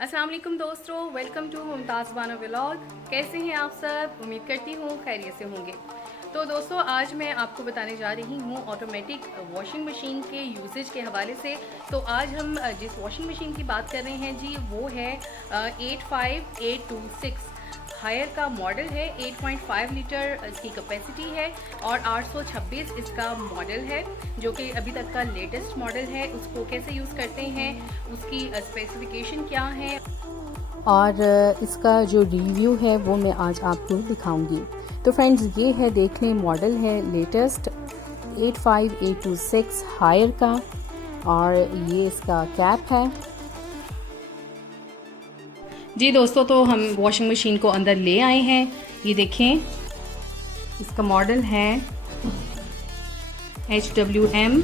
अस्सलाम वालेकुम दोस्तों, welcome to Mumtaz Bano vlog. कैसे हैं आप सब? उम्मीद करती हूँ खैरियत से होंगे। तो दोस्तों, आज मैं आपको बताने जा रही हूँ ऑटोमेटिक वॉशिंग मशीन के यूसेज के हवाले से। तो आज हम जिस वॉशिंग मशीन की बात कर रहे हैं जी, वो है 85826। हायर का मॉडल है, 8.5 लीटर इसकी कैपेसिटी है और 826 इसका मॉडल है, जो कि अभी तक का लेटेस्ट मॉडल है। उसको कैसे यूज़ करते हैं, उसकी स्पेसिफिकेशन क्या है और इसका जो रिव्यू है वो मैं आज आपको दिखाऊंगी। तो फ्रेंड्स, ये है, देख लें, मॉडल है लेटेस्ट 85826 हायर का, और ये इसका कैप है जी। दोस्तों, तो हम वॉशिंग मशीन को अंदर ले आए हैं। ये देखें, इसका मॉडल है HWM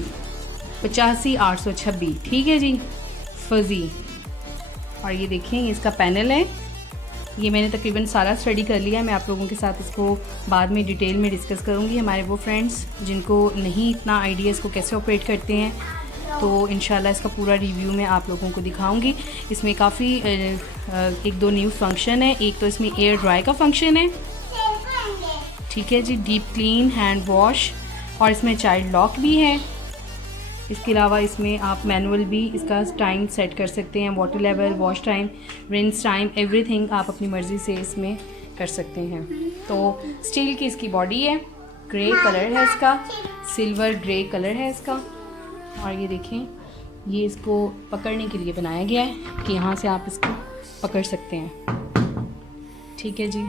85826, ठीक है जी, फजी। और ये देखें, इसका पैनल है। ये मैंने तकरीबन सारा स्टडी कर लिया है। मैं आप लोगों के साथ इसको बाद में डिटेल में डिस्कस करूँगी। हमारे वो फ्रेंड्स जिनको नहीं इतना आइडिया इसको कैसे ऑपरेट करते हैं, तो इंशाल्लाह इसका पूरा रिव्यू मैं आप लोगों को दिखाऊंगी। इसमें काफ़ी एक दो न्यू फंक्शन है। एक तो इसमें एयर ड्राई का फंक्शन है, ठीक है जी, डीप क्लीन, हैंड वॉश, और इसमें चाइल्ड लॉक भी है। इसके अलावा इसमें आप मैनुअल भी इसका टाइम सेट कर सकते हैं, water level, wash time, rinse time, everything आप अपनी मर्ज़ी से इसमें कर सकते हैं। तो स्टील की इसकी बॉडी है, ग्रे कलर है इसका, सिल्वर ग्रे कलर है इसका। और ये देखें, ये इसको पकड़ने के लिए बनाया गया है कि यहाँ से आप इसको पकड़ सकते हैं, ठीक है जी।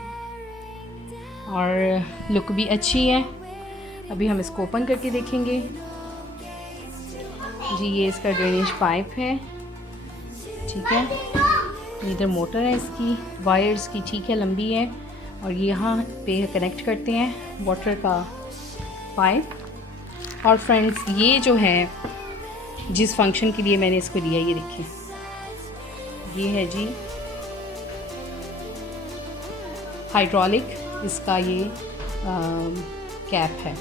और लुक भी अच्छी है। अभी हम इसको ओपन करके देखेंगे जी। ये इसका ड्रेनेज पाइप है, ठीक है। इधर मोटर है इसकी, वायर्स की, ठीक है, लंबी है। और ये यहाँ पे कनेक्ट करते हैं वाटर का पाइप। और फ्रेंड्स, ये जो है जिस फंक्शन के लिए मैंने इसको लिया, ये देखिए, ये है जी हाइड्रोलिक, इसका ये कैप है,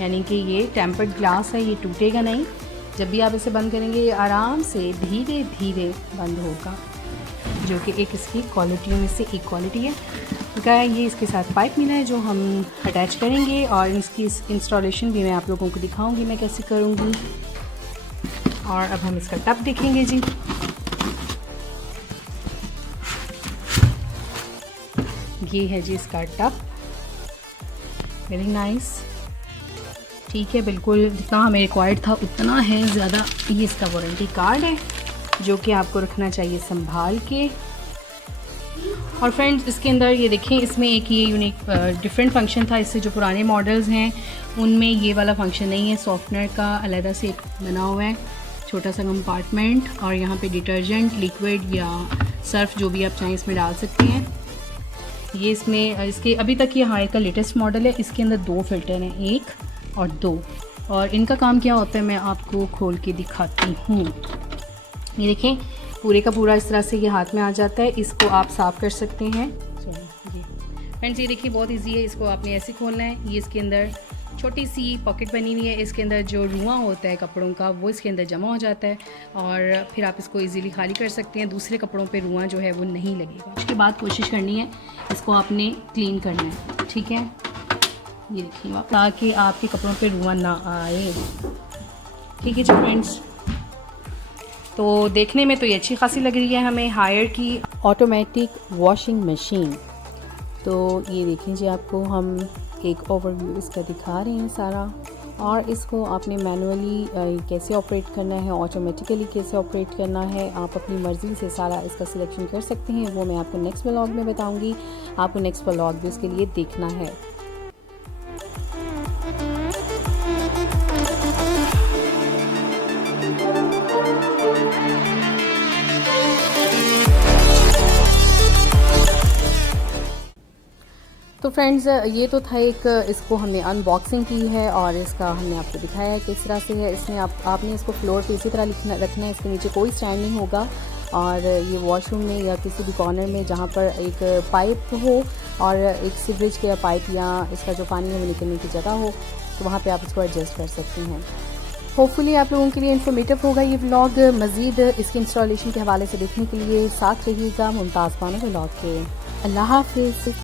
यानी कि ये टेम्पर्ड ग्लास है, ये टूटेगा नहीं। जब भी आप इसे बंद करेंगे, ये आराम से धीरे धीरे बंद होगा, जो कि एक इसकी क्वालिटियों में से एक क्वालिटी है। क्या ये इसके साथ पाइप मिला है जो हम अटैच करेंगे, और इसकी इंस्टॉलेशन भी मैं आप लोगों को दिखाऊंगी मैं कैसे करूंगी। और अब हम इसका टब देखेंगे जी। ये है जी इसका टब, वेरी नाइस, ठीक है, बिल्कुल जितना हमें रिक्वायर्ड था उतना है, ज़्यादा। ये इसका वारंटी कार्ड है जो कि आपको रखना चाहिए संभाल के। और फ्रेंड्स, इसके अंदर ये देखें, इसमें एक ये यूनिक डिफरेंट फंक्शन था। इससे जो पुराने मॉडल्स हैं उनमें ये वाला फंक्शन नहीं है। सॉफ्टनर का अलग से एक बना हुआ है, छोटा सा कंपार्टमेंट, और यहाँ पे डिटर्जेंट, लिक्विड या सर्फ जो भी आप चाहें इसमें डाल सकते हैं। ये इसमें इसके अभी तक ये हाई का लेटेस्ट मॉडल है। इसके अंदर दो फिल्टर हैं, एक और दो, और इनका काम क्या होता है मैं आपको खोल के दिखाती हूँ। ये देखें, पूरे का पूरा इस तरह से ये हाथ में आ जाता है। इसको आप साफ़ कर सकते हैं। ये फ्रेंड्स, ये देखिए, बहुत इजी है। इसको आपने ऐसे खोलना है। ये इसके अंदर छोटी सी पॉकेट बनी हुई है। इसके अंदर जो रुआं होता है कपड़ों का, वो इसके अंदर जमा हो जाता है, और फिर आप इसको इजीली खाली कर सकते हैं। दूसरे कपड़ों पे रुआं जो है वो नहीं लगेगा। उसके बाद कोशिश करनी है इसको आपने क्लीन करना है, ठीक है। ये देखिए, ताकि आपके कपड़ों पे रुआं ना आए, ठीक है जी फ्रेंड्स। तो देखने में तो ये अच्छी खासी लग रही है हमें, हायर की ऑटोमेटिक वॉशिंग मशीन। तो ये देखें जी, आपको हम एक ओवरव्यू इसका दिखा रहे हैं सारा, और इसको आपने मैनुअली कैसे ऑपरेट करना है, ऑटोमेटिकली कैसे ऑपरेट करना है, आप अपनी मर्ज़ी से सारा इसका सिलेक्शन कर सकते हैं। वो मैं आपको नेक्स्ट व्लॉग में बताऊंगी। आपको नेक्स्ट व्लॉग भी उसके लिए देखना है। तो फ्रेंड्स, ये तो था एक, इसको हमने अनबॉक्सिंग की है और इसका हमने आपको दिखाया है किस तरह से है। इसमें आपने इसको फ्लोर पे इसी तरह रखना है। इसके नीचे कोई स्टैंड नहीं होगा, और ये वॉशरूम में या किसी भी कॉर्नर में जहाँ पर एक पाइप हो और एक सीवरेज का पाइप या इसका जो पानी है वो निकलने की जगह हो, तो वहाँ पे आप इसको एडजस्ट कर सकते हैं। होपफुली आप लोगों के लिए इन्फॉर्मेटिव होगा ये व्लॉग। मज़ीद इसके इंस्टॉलेशन के हवाले से देखने के लिए साथ रहिएगा मुमताज़ बानो व्लॉग के। अल्लाह हाफिज़।